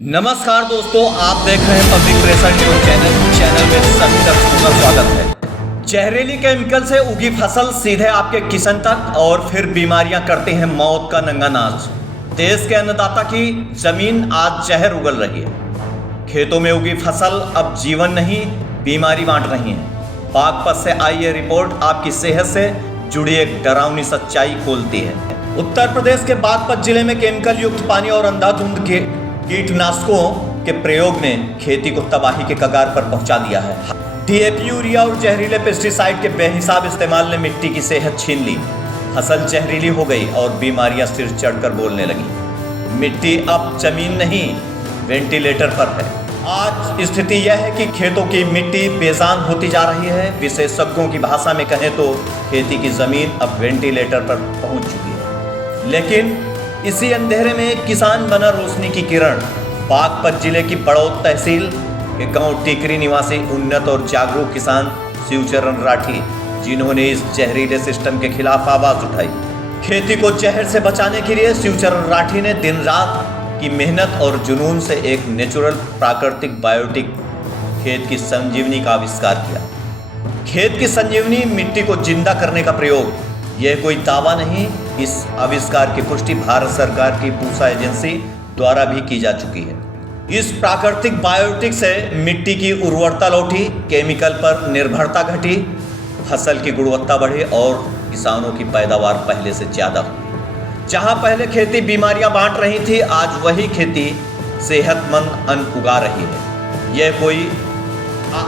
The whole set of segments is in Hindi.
नमस्कार दोस्तों, आप देख रहे हैं पब्लिक प्रेशर न्यूज चैनल में सभी दर्शकों का स्वागत है। जहरीली केमिकल से उगी फसल सीधे आपके किचन तक और फिर बीमारियां करती हैं मौत का नंगा नाच। देश के अन्नदाता की जमीन आज जहर उगल रही है। खेतों में उगी फसल अब जीवन नहीं बीमारी बांट रही है। बागपत से आई ये रिपोर्ट आपकी सेहत से जुड़ी एक डरावनी सच्चाई खोलती है। उत्तर प्रदेश के बागपत जिले में केमिकल युक्त पानी और अंधाधुंध के कीटनाशकों के प्रयोग ने खेती को तबाही के कगार पर पहुंचा दिया है। डीएपी, यूरिया और जहरीले पेस्टिसाइड के बेहिसाब इस्तेमाल ने मिट्टी की सेहत छीन ली। फसल जहरीली हो गई और बीमारियां सिर चढ़कर बोलने लगी। मिट्टी अब जमीन नहीं वेंटिलेटर पर है। आज स्थिति यह है कि खेतों की मिट्टी बेजान होती जा रही है। विशेषज्ञों की भाषा में कहें तो खेती की जमीन अब वेंटिलेटर पर पहुंच चुकी है। लेकिन इसी अंधेरे में एक किसान बना रोशनी की किरण। बागपत जिले की बड़ौद तहसील के गांव टीकरी निवासी उन्नत और जागरूक किसान शिवचरण राठी, जिन्होंने इस जहरीले सिस्टम के खिलाफ आवाज उठाई। खेती को जहर से बचाने के लिए शिवचरण राठी ने दिन रात की मेहनत और जुनून से एक नेचुरल प्राकृतिक बायोटिक खेत की संजीवनी का आविष्कार किया। खेत की संजीवनी मिट्टी को जिंदा करने का प्रयोग, यह कोई दावा नहीं। इस आविष्कार की पुष्टि भारत सरकार की पूसा एजेंसी द्वारा भी की जा चुकी है। इस प्राकृतिक बायोटिक से मिट्टी की उर्वरता लौटी, केमिकल पर निर्भरता घटी, फसल की गुणवत्ता बढ़ी और किसानों की पैदावार पहले से ज्यादा हुई। जहां पहले खेती बीमारियां बांट रही थी, आज वही खेती सेहतमंद अन्न उगा रही है। यह कोई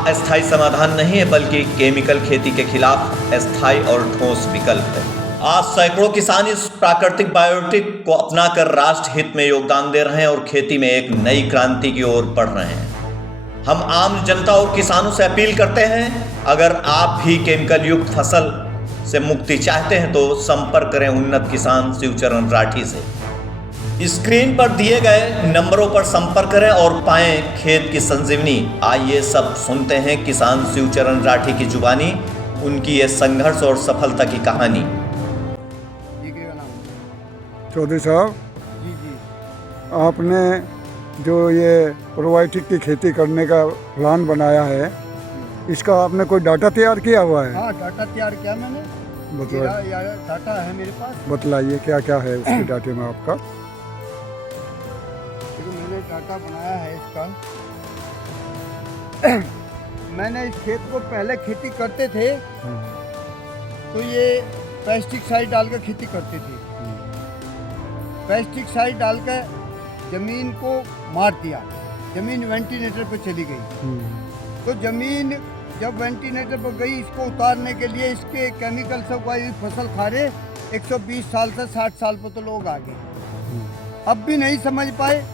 अस्थायी समाधान नहीं है, बल्कि केमिकल खेती के खिलाफ अस्थायी और ठोस विकल्प है। आज सैकड़ों किसान इस प्राकृतिक बायोटिक को अपनाकर राष्ट्र हित में योगदान दे रहे हैं और खेती में एक नई क्रांति की ओर बढ़ रहे हैं। हम आम जनता और किसानों से अपील करते हैं, अगर आप भी केमिकल युक्त फसल से मुक्ति चाहते हैं तो संपर्क करें उन्नत किसान शिवचरण राठी से। स्क्रीन पर दिए गए नंबरों पर संपर्क करें और पाएं खेत की संजीवनी। आइए सब सुनते हैं किसान शिवचरण राठी की जुबानी, उनकी ये संघर्ष और सफलता की कहानी। चौधरी साहब जी आपने जो ये प्रोबायोटिक की खेती करने का प्लान बनाया है, इसका आपने कोई डाटा तैयार किया हुआ है? हाँ, डाटा तैयार किया मैंने। डाटा है मेरे पास। बतलाइए क्या क्या है उसके डाटे में आपका? देखो, मैंने डाटा बनाया है इसका। मैंने इस खेत को पहले खेती करते थे तो ये पेस्टिसाइड डाल कर खेती करते थे। पेस्टिसाइड डाल कर ज़मीन को मार दिया, ज़मीन वेंटिलेटर पर चली गई। तो ज़मीन जब वेंटिलेटर पर गई, इसको उतारने के लिए इसके केमिकल से उगाई हुई फसल खा रहे 120 साल से 60 साल पर तो लोग आ गए। अब भी नहीं समझ पाए।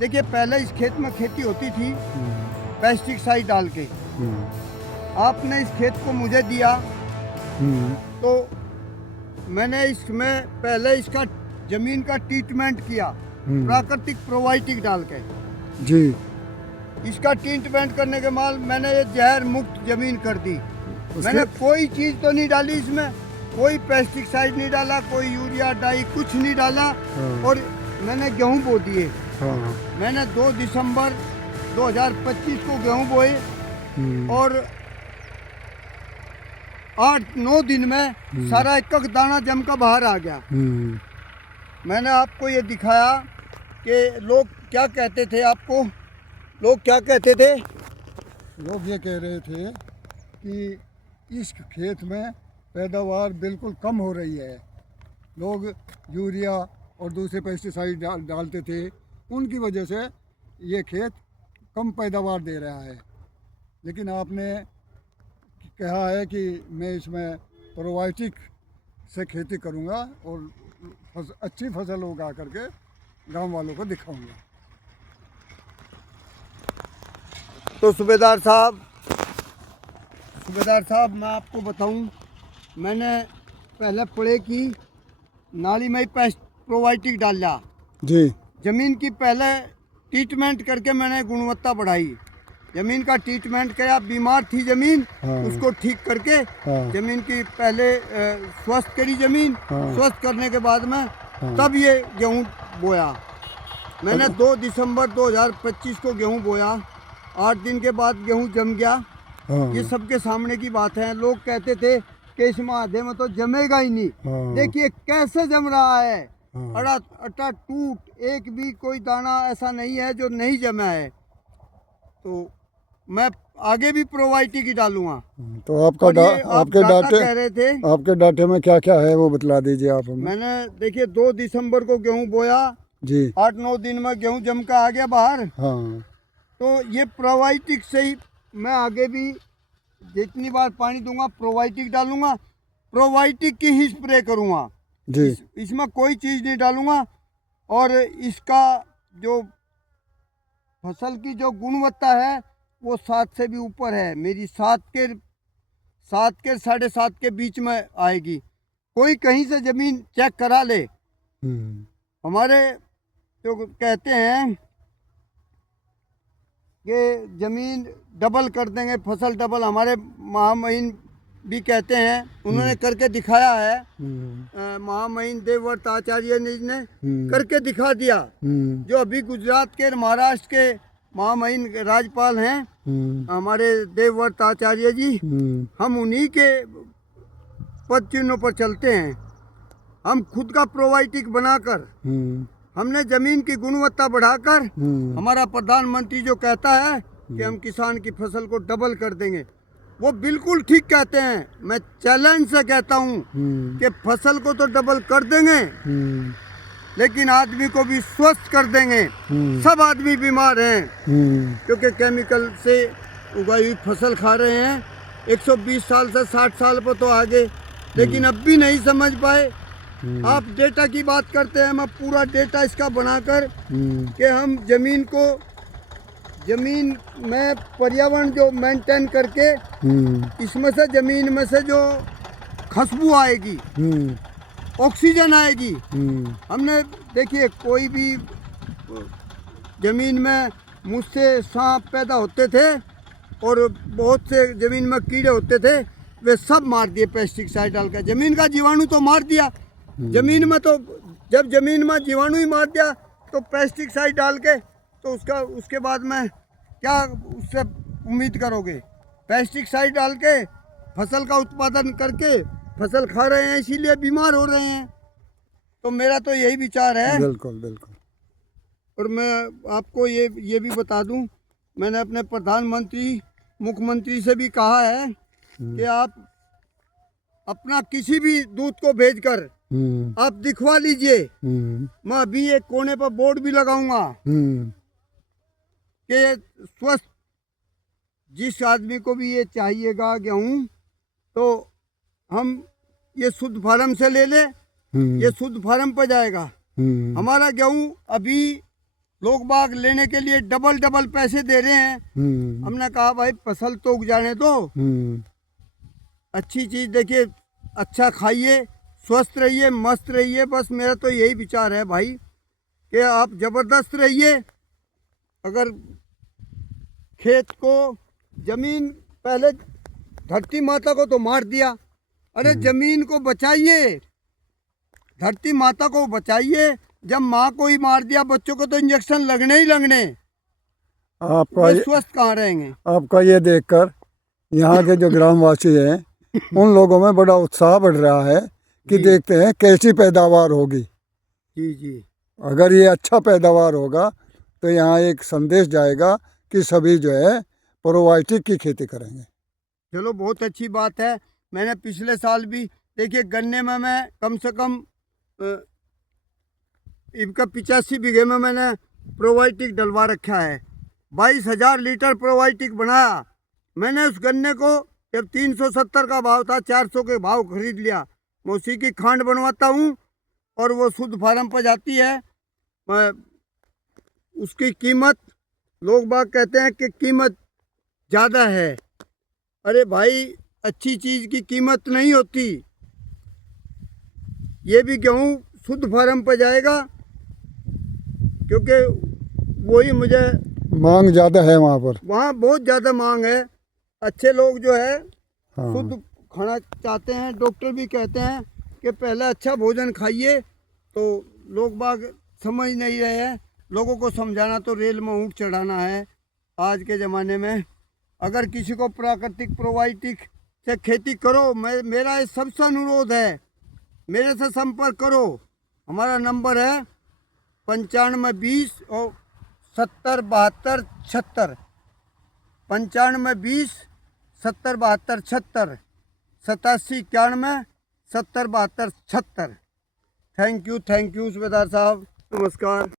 देखिए, पहले इस खेत में खेती होती थी पेस्टिसाइड डाल के। आपने इस खेत को मुझे दिया तो मैंने इसमें पहले इसका जमीन का ट्रीटमेंट किया प्राकृतिक प्रोबायोटिक डाल के जी। इसका ट्रीटमेंट करने के बाद मैंने ये जहर मुक्त जमीन कर दी। मैंने कोई चीज़ तो नहीं डाली इसमें, कोई पेस्टिसाइड नहीं डाला, कोई यूरिया डाई कुछ नहीं डाला। और मैंने गेहूं बो दिए। मैंने 2 दिसंबर 2025 को गेहूं बोए और 8-9 दिन में सारा एक दाना जम का बाहर आ गया। मैंने आपको ये दिखाया कि लोग क्या कहते थे। आपको लोग क्या कहते थे? लोग ये कह रहे थे कि इस खेत में पैदावार बिल्कुल कम हो रही है। लोग यूरिया और दूसरे पेस्टिसाइड डालते थे, उनकी वजह से ये खेत कम पैदावार दे रहा है। लेकिन आपने कहा है कि मैं इसमें प्रोबायोटिक से खेती करूँगा और अच्छी फसल उगा करके गांव वालों को दिखाऊंगा। तो सूबेदार साहब, मैं आपको बताऊं, मैंने पहले पुणे की नाली में प्रोबायोटिक डाला जी। ज़मीन की पहले ट्रीटमेंट करके मैंने गुणवत्ता बढ़ाई। ज़मीन का ट्रीटमेंट किया, बीमार थी ज़मीन, उसको ठीक करके ज़मीन की पहले स्वस्थ करी ज़मीन। स्वस्थ करने के बाद में तब ये गेहूँ बोया। मैंने 2 दिसंबर 2025 को गेहूं बोया, 8 दिन के बाद गेहूं जम गया। हाँ ये सबके सामने की बात है। लोग कहते थे कि इसमें आधे में तो जमेगा ही नहीं। हाँ। देखिए कैसे जम रहा है। हाँ। अड़ा अटा टूट, एक भी कोई दाना ऐसा नहीं है जो नहीं जमा है। तो मैं आगे भी प्रोबायोटिक ही डालूंगा। तो आपका और ये आप आपके डाटा डाटे कह रहे थे, आपके डाटे में क्या क्या है वो बतला दीजिए आप हमें। मैंने देखिए 2 दिसंबर को गेहूं बोया, जी 8-9 दिन में गेहूं जम का आ गया बाहर। हाँ तो ये प्रोबायोटिक से ही मैं आगे भी जितनी बार पानी दूंगा प्रोबायोटिक डालूंगा, प्रोबायोटिक की ही स्प्रे करूंगा। जी इसमें कोई चीज़ नहीं डालूंगा। और इसका जो फसल की जो गुणवत्ता है वो 7 से भी ऊपर है। मेरी 7 के 7.5 के बीच में आएगी। कोई कहीं से ज़मीन चेक करा ले। हमारे जो कहते हैं कि ज़मीन डबल कर देंगे, फसल डबल, हमारे महामहिम भी कहते हैं, उन्होंने करके दिखाया है। महामहिम देवव्रत आचार्य ने करके दिखा दिया। जो अभी गुजरात के महाराष्ट्र के महामहिम राज्यपाल हैं हमारे देवव्रत आचार्य जी, हम उन्हीं के पद चिन्हों पर चलते हैं। हम खुद का प्रोबायोटिक बनाकर हमने जमीन की गुणवत्ता बढ़ाकर, हमारा प्रधानमंत्री जो कहता है कि हम किसान की फसल को डबल कर देंगे, वो बिल्कुल ठीक कहते हैं। मैं चैलेंज से कहता हूँ कि फसल को तो डबल कर देंगे, लेकिन आदमी को भी स्वस्थ कर देंगे। सब आदमी बीमार हैं क्योंकि केमिकल से उगाई हुई फसल खा रहे हैं। 120 साल से 60 साल पर तो आगे, लेकिन अब भी नहीं समझ पाए। आप डेटा की बात करते हैं, मैं पूरा डेटा इसका बनाकर कि हम जमीन में पर्यावरण जो मेंटेन करके इसमें से जमीन में से जो खुशबू आएगी, ऑक्सीजन आएगी। हमने देखिए कोई भी जमीन में मुझसे सांप पैदा होते थे और बहुत से जमीन में कीड़े होते थे, वे सब मार दिए पेस्टिसाइड डालकर। जमीन का जीवाणु तो मार दिया। जमीन में तो जब जमीन में जीवाणु ही मार दिया तो पेस्टिसाइड डाल के तो उसके बाद में क्या उससे उम्मीद करोगे। पेस्टिसाइड डाल के फसल का उत्पादन करके फसल खा रहे हैं, इसीलिए बीमार हो रहे हैं। तो मेरा तो यही विचार है। बिल्कुल बिल्कुल। और मैं आपको ये भी बता दूं, मैंने अपने प्रधानमंत्री मुख्यमंत्री से भी कहा है कि आप अपना किसी भी दूत को भेजकर आप दिखवा लीजिए। मैं अभी एक कोने पर बोर्ड भी लगाऊंगा कि स्वस्थ जिस आदमी को भी ये चाहिएगा गेहूँ, तो हम ये शुद्ध फार्म से ले ले, ये शुद्ध फार्म पर जाएगा। हमारा गेहूँ अभी लोग बाग लेने के लिए डबल पैसे दे रहे हैं। हमने कहा भाई फसल तो उग जाने दो, अच्छी चीज़ देखिए, अच्छा खाइए, स्वस्थ रहिए, मस्त रहिए। बस मेरा तो यही विचार है भाई कि आप ज़बरदस्त रहिए। अगर खेत को ज़मीन पहले धरती माता को तो मार दिया, अरे ज़मीन को बचाइए, धरती माता को बचाइए। जब माँ को ही मार दिया, बच्चों को तो इंजेक्शन लगने ही लगने, आपका स्वस्थ कहाँ रहेंगे। आपका ये देखकर यहाँ के जो ग्रामवासी हैं उन लोगों में बड़ा उत्साह बढ़ रहा है कि देखते हैं कैसी पैदावार होगी। जी जी। अगर ये अच्छा पैदावार होगा तो यहाँ एक संदेश जाएगा कि सभी जो है प्रोबायोटिक की खेती करेंगे। चलो बहुत अच्छी बात है। मैंने पिछले साल भी देखिए गन्ने में मैं कम से कम इनका 85 बीघे में मैंने प्रोबायोटिक डलवा रखा है। 22,000 लीटर प्रोबायोटिक बनाया मैंने। उस गन्ने को जब 370 का भाव था, 400 के भाव खरीद लिया। मैं उसी की खांड बनवाता हूँ और वो शुद्ध फार्म पर जाती है। मैं उसकी कीमत, लोग बाग कहते हैं कि कीमत ज़्यादा है। अरे भाई, अच्छी चीज़ की कीमत नहीं होती। ये भी गेहूँ शुद्ध फार्म पर जाएगा क्योंकि वही मुझे मांग ज़्यादा है वहाँ पर, वहाँ बहुत ज़्यादा मांग है। अच्छे लोग जो है हाँ। शुद्ध खाना चाहते हैं। डॉक्टर भी कहते हैं कि पहले अच्छा भोजन खाइए, तो लोग बाग समझ नहीं रहे हैं। लोगों को समझाना तो रेल में ऊँट चढ़ाना है आज के ज़माने में। अगर किसी को प्राकृतिक प्रोबायोटिक से खेती करो, मेरा ये सबसे अनुरोध है, मेरे से संपर्क करो। हमारा नंबर है 9520 और 7072 76, 9520 7072 76, 8791 7072 76। थैंक यू सूबेदार साहब, नमस्कार।